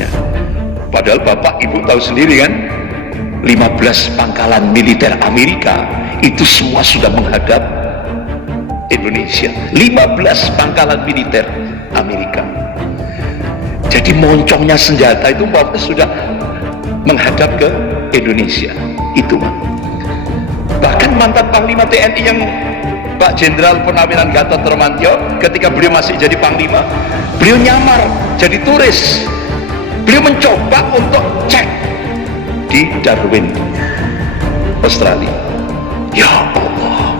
Ya. Padahal Bapak Ibu tahu sendiri kan, 15 pangkalan militer Amerika itu semua sudah menghadap Indonesia. 15 pangkalan militer Amerika. Jadi moncongnya senjata itu sudah menghadap ke Indonesia. Itu bahkan mantan Panglima TNI yang Pak Jenderal Purnawiran Gatot Nurmantio, ketika beliau masih jadi Panglima, beliau nyamar jadi turis. Beliau mencoba untuk cek di Darwin, Australia. Ya Allah.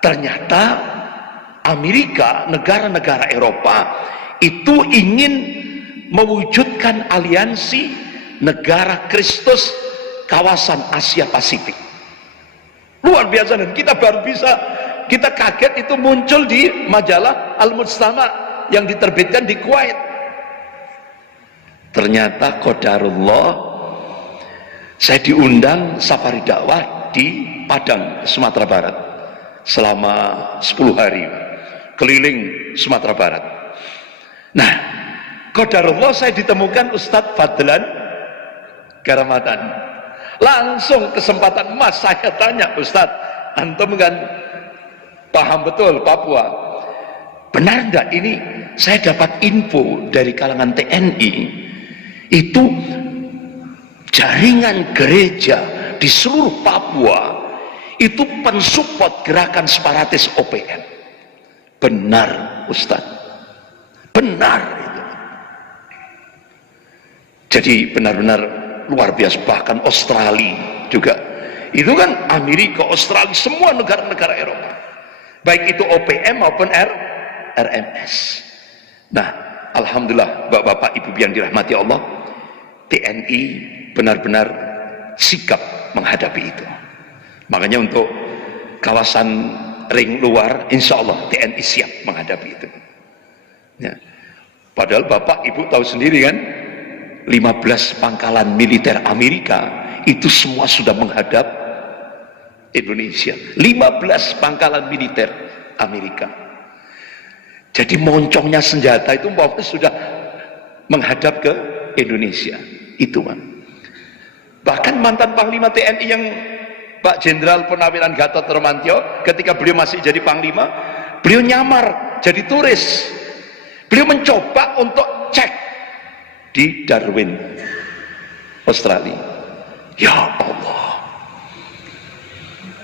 Ternyata Amerika, negara-negara Eropa itu ingin mewujudkan aliansi negara Kristus kawasan Asia Pasifik. Luar biasa, dan kita baru bisa, kita kaget itu muncul di majalah Al-Mujtama yang diterbitkan di Kuwait. Ternyata qadarullah, saya diundang safari dakwah di Padang, Sumatera Barat selama 10 hari keliling Sumatera Barat. Nah, qadarullah saya ditemukan Ustadz Fadlan Garamatan. Langsung kesempatan emas saya tanya, Ustadz, antum kan paham betul Papua, benar enggak ini saya dapat info dari kalangan TNI itu jaringan gereja di seluruh Papua itu pensupport gerakan separatis OPM. Benar Ustadz, benar itu. Jadi benar-benar luar biasa. Bahkan Australia juga, itu kan Amerika, Australia, semua negara-negara Eropa, baik itu OPM maupun RMS. Nah, alhamdulillah Bapak Ibu yang dirahmati Allah, TNI benar-benar sikap menghadapi itu. Makanya untuk kawasan ring luar, insya Allah TNI siap menghadapi itu. Ya. Padahal Bapak Ibu tahu sendiri kan, 15 pangkalan militer Amerika itu semua sudah menghadap Indonesia. 15 pangkalan militer Amerika. Jadi moncongnya senjata itu sudah menghadap ke Indonesia. Itu bahkan mantan Panglima TNI yang Pak Jenderal Purnawiran Gatot Nurmantio, ketika beliau masih jadi Panglima, beliau nyamar jadi turis. Beliau mencoba untuk cek di Darwin, Australia. Ya Allah,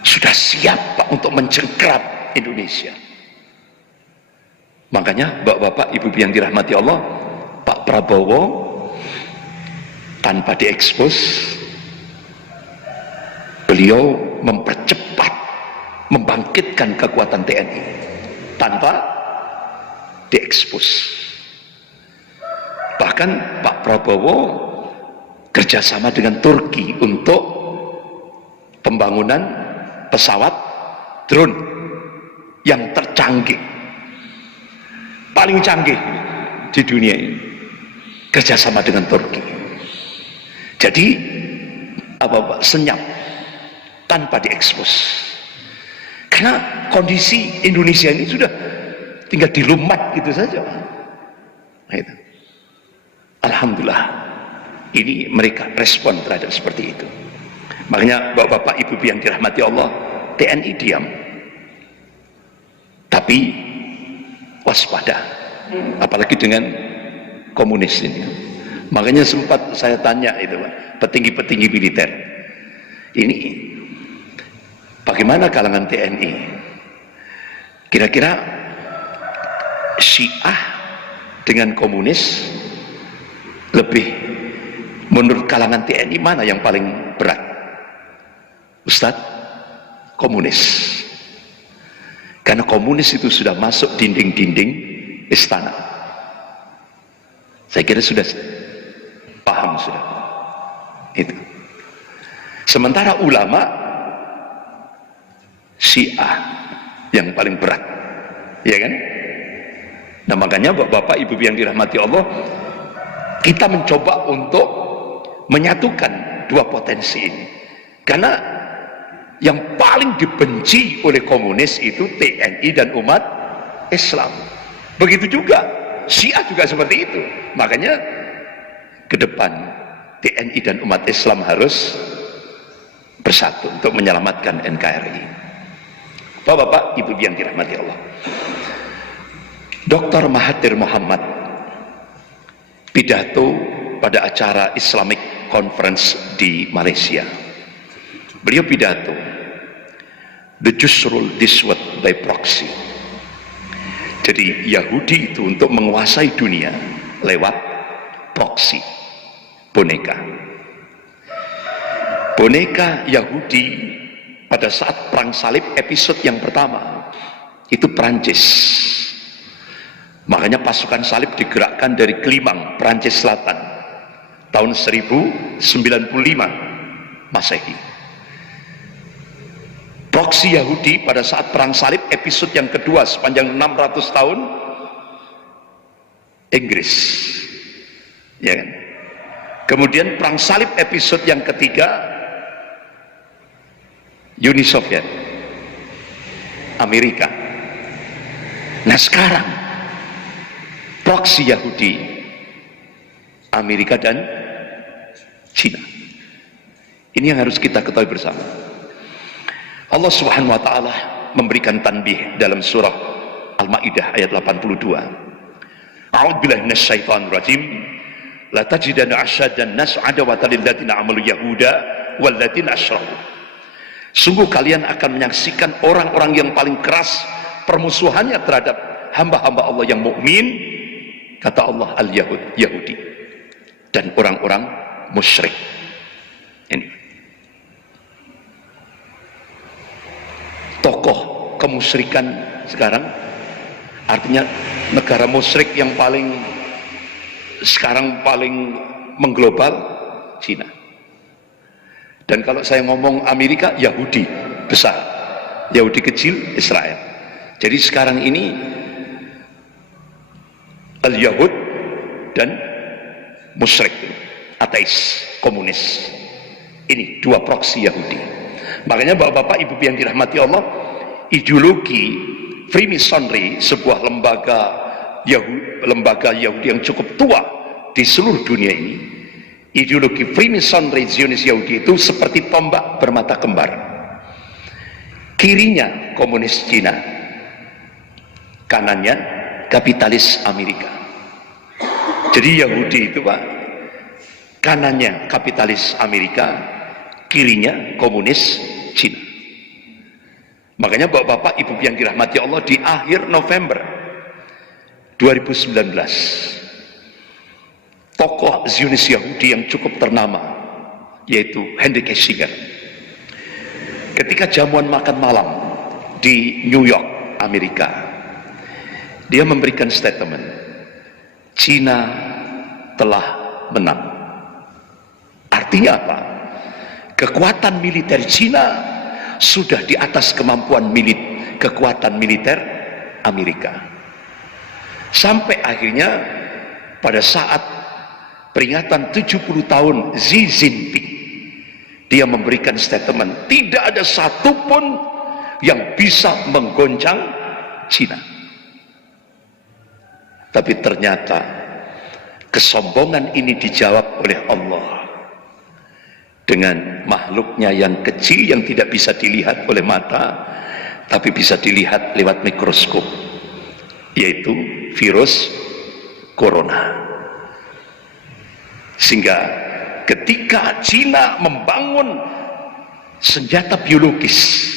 sudah siap Pak untuk mencengkeram Indonesia. Makanya Bapak Ibu yang dirahmati Allah, Pak Prabowo tanpa diekspos, beliau mempercepat, membangkitkan kekuatan TNI tanpa diekspos. Bahkan Pak Prabowo kerjasama dengan Turki untuk pembangunan pesawat drone yang tercanggih, paling canggih di dunia ini, kerjasama dengan Turki. Jadi apa senyap tanpa diekspos, karena kondisi Indonesia ini sudah tinggal dilumat gitu saja. Nah, itu. Alhamdulillah, ini mereka respon terhadap seperti itu. Makanya Bapak Ibu yang dirahmati Allah, TNI diam, tapi waspada, apalagi dengan komunis ini. Makanya sempat saya tanya itu petinggi-petinggi militer ini, bagaimana kalangan TNI? Kira-kira Syiah dengan komunis, lebih menurut kalangan TNI mana yang paling berat? Ustadz, komunis. Karena komunis itu sudah masuk dinding-dinding istana. Saya kira sudah paham sudah itu. Sementara ulama Syiah yang paling berat, ya kan? Nah, makanya Bapak Ibu yang dirahmati Allah, kita mencoba untuk menyatukan dua potensi ini, karena yang paling paling dibenci oleh komunis itu TNI dan umat Islam. Begitu juga Syiah juga seperti itu. Makanya ke depan TNI dan umat Islam harus bersatu untuk menyelamatkan NKRI. Bapak-bapak, ibu yang dirahmati Allah, Dr. Mahathir Muhammad pidato pada acara Islamic Conference di Malaysia. Beliau pidato, the Jews rule this world by proxy. Jadi Yahudi itu untuk menguasai dunia lewat proxy, boneka. Boneka Yahudi pada saat perang salib episode yang pertama itu Perancis. Makanya pasukan salib digerakkan dari Kelimang, Perancis Selatan tahun 1095 Masehi. Proksi Yahudi pada saat perang salib episode yang kedua sepanjang 600 tahun Inggris, ya kan? Kemudian perang salib episode yang ketiga Uni Soviet, Amerika. Nah sekarang proksi Yahudi Amerika dan Cina. Ini yang harus kita ketahui bersama. Allah Subhanahu wa taala memberikan tanbih dalam surah Al-Maidah ayat 82. A'udzubillahi minasyaitonir rajim. La tajidanna asyaddan nas 'adawatan lil ladzina amalu yahuda wal ladzina asyraku. Sungguh kalian akan menyaksikan orang-orang yang paling keras permusuhannya terhadap hamba-hamba Allah yang mukmin, kata Allah, al-Yahud, Yahudi, dan orang-orang musyrik. Ini tokoh kemusyrikan sekarang, artinya negara musyrik yang paling sekarang paling mengglobal, Cina. Dan kalau saya ngomong Amerika, Yahudi besar, Yahudi kecil, Israel. Jadi sekarang ini al-Yahud dan musyrik, ateis, komunis. Ini dua proksi Yahudi. Makanya bapak-bapak, ibu yang dirahmati Allah, ideologi Freemasonry, sebuah lembaga Yahudi yang cukup tua di seluruh dunia ini, ideologi Freemasonry Zionis Yahudi itu seperti tombak bermata kembar. Kirinya komunis Cina, kanannya kapitalis Amerika. Jadi Yahudi itu Pak, kanannya kapitalis Amerika, kirinya komunis Cina. Makanya bapak-bapak, ibu yang dirahmati Allah, di akhir November 2019 tokoh Zionis Yahudi yang cukup ternama yaitu Henry Kissinger, ketika jamuan makan malam di New York, Amerika, dia memberikan statement, Cina telah menang. Artinya apa? Kekuatan militer Cina sudah di atas kemampuan kekuatan militer Amerika. Sampai akhirnya pada saat peringatan 70 tahun Xi Jinping, dia memberikan statement, tidak ada satupun yang bisa menggoncang Cina. Tapi ternyata kesombongan ini dijawab oleh Allah dengan makhluknya yang kecil yang tidak bisa dilihat oleh mata tapi bisa dilihat lewat mikroskop, yaitu virus corona. Sehingga ketika Cina membangun senjata biologis,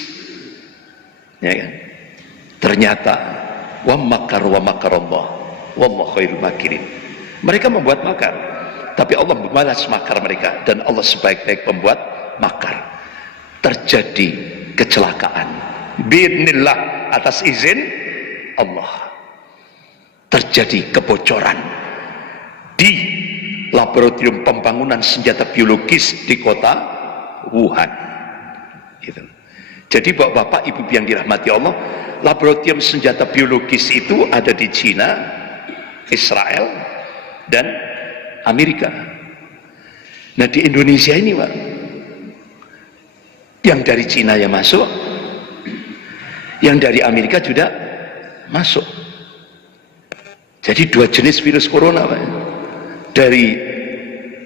ya kan, ternyata wa makarallah wallahu khairul makirin. Mereka membuat makar, tapi Allah membalas makar mereka, dan Allah sebaik-baik pembuat makar. Terjadi kecelakaan biidznillah, atas izin Allah. Terjadi kebocoran di laboratorium pembangunan senjata biologis di kota Wuhan, gitu. Jadi bapak-bapak, ibu yang dirahmati Allah, laboratorium senjata biologis itu ada di Cina, Israel, dan Amerika. Nah di Indonesia ini Pak, yang dari Cina yang masuk, Yang dari Amerika juga masuk. Jadi 2 jenis virus corona, Pak. Dari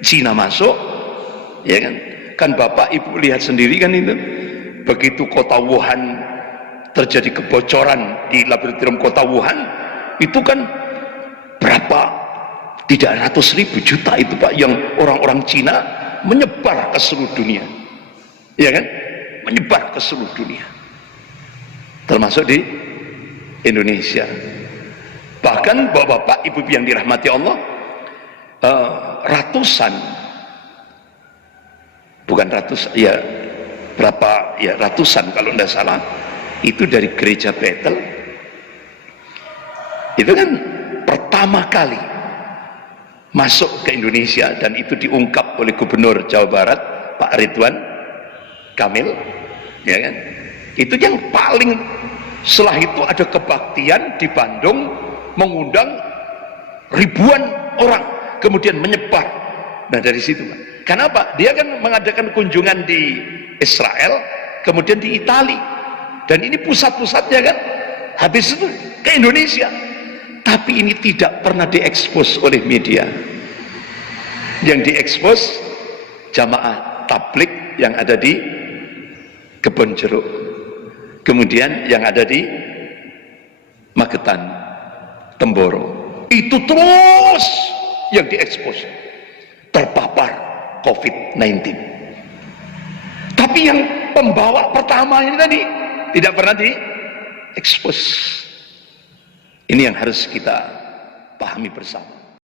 Cina masuk, ya kan? Kan Bapak Ibu lihat sendiri kan itu. Begitu kota Wuhan terjadi kebocoran di laboratorium kota Wuhan, itu kan berapa, tidak ratus ribu, juta itu Pak, yang orang-orang Cina menyebar ke seluruh dunia, ya kan? Menyebar ke seluruh dunia, termasuk di Indonesia. Bahkan Bapak Ibu yang dirahmati Allah, ratusan, bukan ratus, ya berapa, ya ratusan kalau tidak salah, itu dari gereja Bethel. Itu kan pertama kali masuk ke Indonesia, dan itu diungkap oleh Gubernur Jawa Barat Pak Ridwan Kamil, ya kan? Itu yang paling. Setelah itu ada kebaktian di Bandung, mengundang ribuan orang, kemudian menyebar. Nah dari situ Pak. Kenapa? Dia kan mengadakan kunjungan di Israel, kemudian di Itali, dan ini pusat-pusatnya kan. Habis itu ke Indonesia, tapi ini tidak pernah diekspos oleh media. Yang diekspos jamaah tablik yang ada di Kebon Jeruk, kemudian yang ada di Magetan, Temboro. Itu terus yang diekspos, terpapar COVID-19. Tapi yang pembawa pertama ini tadi tidak pernah diekspos. Ini yang harus kita pahami bersama.